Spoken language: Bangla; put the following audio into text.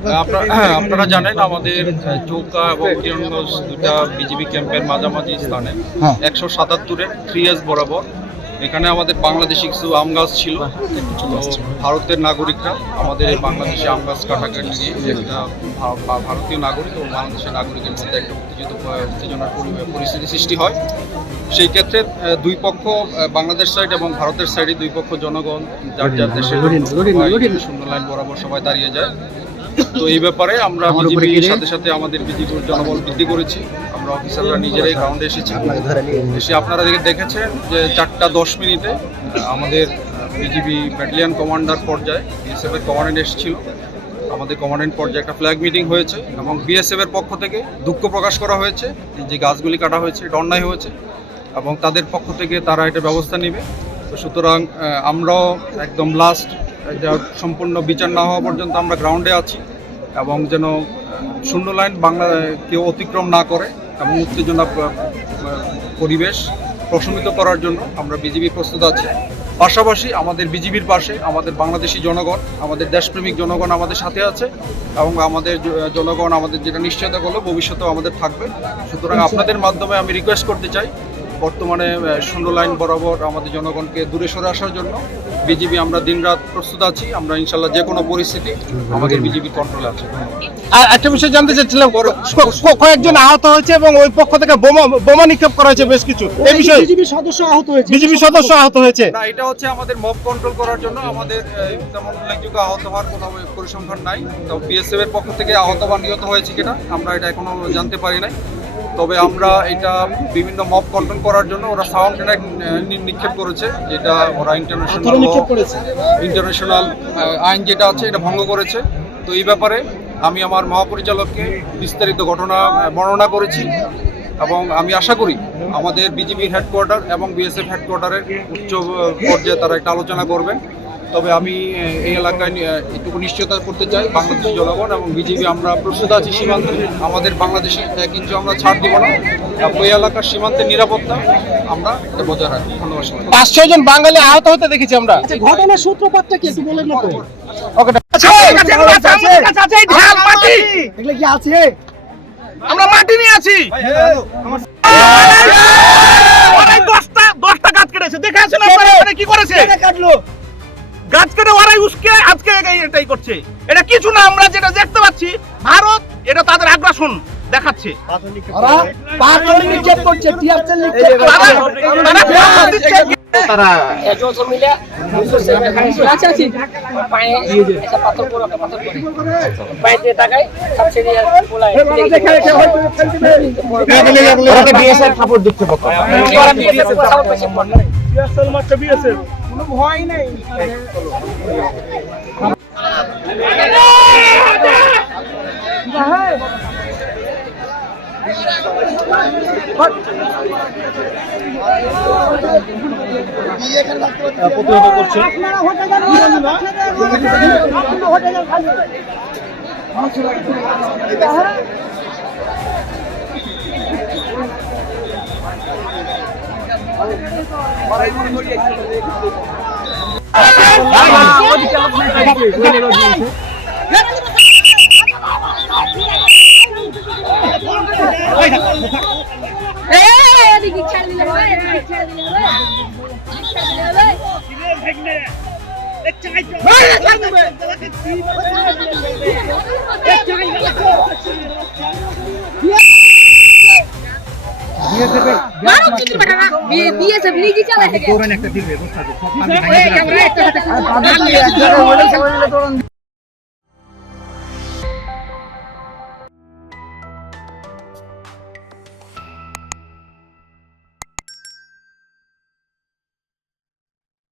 আপনারা জানেন আমাদের চৌকা এবং কিরণগঞ্জ দুটা বিজিবি ক্যাম্পের মাঝামাঝি স্থানে 177-এর 3S বরাবর এখানে আমাদের বাংলাদেশি কিছু আম গাছ ছিল। ভারতের নাগরিকরা আমাদের এই বাংলাদেশি আম গাছ কাটাকাটি নিয়ে একটা ভারতীয় নাগরিক এবং বাংলাদেশের নাগরিকের মধ্যে একটা উত্তেজনার পরিস্থিতি সৃষ্টি হয়। সেই ক্ষেত্রে দুই পক্ষ, বাংলাদেশ সাইড এবং ভারতের সাইডে দুই পক্ষ জনগণ যার যার দেশের শূন্য লাইন বরাবর সবাই দাঁড়িয়ে যায়। তো এই ব্যাপারে আমরা বিজিবির সাথে সাথে আমাদের বিজিবির জনবল বৃদ্ধি করেছি। আমরা অফিসাররা নিজেরাই গ্রাউন্ডে এসেছি। এসে আপনারা দেখেছেন যে 4:10 আমাদের বিজিবি ব্যাটালিয়ন কমান্ডার পর্যায়ে বিএসএফ এর কমান্ডেন্ট এসেছিল। আমাদের কমান্ডেন্ট পর্যায়ে একটা ফ্ল্যাগ মিটিং হয়েছে এবং বিএসএফ এর পক্ষ থেকে দুঃখ প্রকাশ করা হয়েছে যে গাছগুলি কাটা হয়েছে, এটা অন্যায় হয়েছে এবং তাদের পক্ষ থেকে তারা এটা ব্যবস্থা নেবে। তো সুতরাং আমরাও একদম লাস্ট সম্পূর্ণ বিচার না হওয়া পর্যন্ত আমরা গ্রাউন্ডে আছি এবং যেন শূন্য লাইন বাংলা কেউ অতিক্রম না করে এবং উত্তেজনা পরিবেশ প্রশমিত করার জন্য আমরা বিজিবি প্রস্তুত আছি। পাশাপাশি আমাদের বিজিবির পাশে আমাদের বাংলাদেশি জনগণ, আমাদের দেশপ্রেমিক জনগণ আমাদের সাথে আছে এবং আমাদের জনগণ আমাদের যেটা নিশ্চয়তা করলো ভবিষ্যতেও আমাদের থাকবে। সুতরাং আপনাদের মাধ্যমে আমি রিকোয়েস্ট করতে চাই, বর্তমানে শূন্য লাইন বরাবর আমাদের জনগণকে দূরে সরে আসার জন্য বিজিবি আমরা দিনরাত প্রস্তুত আছি। আমরা ইনশাল্লাহ যে কোনো পরিস্থিতি আমাদের বিজিবি কন্ট্রোলে আছে। আর একটা বিষয় জানতে চাচ্ছিলাম, কয়েকজন আহত হয়েছে এবং ওই পক্ষ থেকে বোমা নিক্ষেপ করা হয়েছে বেশ কিছু, এই বিষয়ে বিজিবি সদস্য আহত হয়েছে। না, এটা হচ্ছে আমাদের মব কন্ট্রোল করার জন্য, আমাদের তেমন উল্লেখযোগ্য আহত হওয়ার কোনো পরিসংখ্যান নাই। তো বিএসএফ এর পক্ষ থেকে আহত বা নিহত হয়েছে কিনা আমরা এটা এখনো জানতে পারি নাই। তবে আমরা এটা বিভিন্ন মব কন্ট্রোল করার জন্য ওরা সাউন্ড গ্রেনেড নিক্ষেপ করেছে, যেটা ওরা ইন্টারন্যাশনাল আইন যেটা আছে এটা ভঙ্গ করেছে। তো এই ব্যাপারে আমি আমার মহাপরিচালককে বিস্তারিত ঘটনা বর্ণনা করেছি এবং আমি আশা করি আমাদের বিজিবির হেডকোয়ার্টার এবং বিএসএফ হেডকোয়ার্টারের উচ্চ পর্যায়ে তারা একটা আলোচনা করবেন। তবে আমি এই এলাকায় একটু নিশ্চয়তা করতে চাই বাংলাদেশি জনগণ এবং বিজিবি আমরা প্রস্তুত আছি সীমান্তে। আমাদের বাংলাদেশি কিন্তু আমরা ছাড় দিব না। ওই এলাকার সীমান্তের নিরাপত্তা আমরা বজায় রাখি। ধন্যবাদ। 5-6 জন বাঙালি আহত হতে দেখেছি আমরা। ঘটনার সূত্রপাতটা কি একটু বলেন না তো? ওকে, এগুলো কি আছে? আমরা মাটি নিয়ে আছি। 10টা গাছ কেটেছে, দেখে আসেন আপনারা কি করেছে। গাছ কেটে ওরাই উস্কে আজকে এটাই করছে। এটা কিছু না, আমরা যেটা দেখতে পাচ্ছি ভারত এটা তাদের আগ্রাসন দেখাচ্ছে। তারা একজন মিলে পায়ে একটা পাথর করে একটা পাথর করে পায়ে দিয়ে টাকায় সবচেয়ে বলায় ওকে বিএসএফ সাপোর্ট দিচ্ছে পক্ষ। কোনো ভয় নেই। প্রতিহত করছে। বিএসএফ নিজে চালায়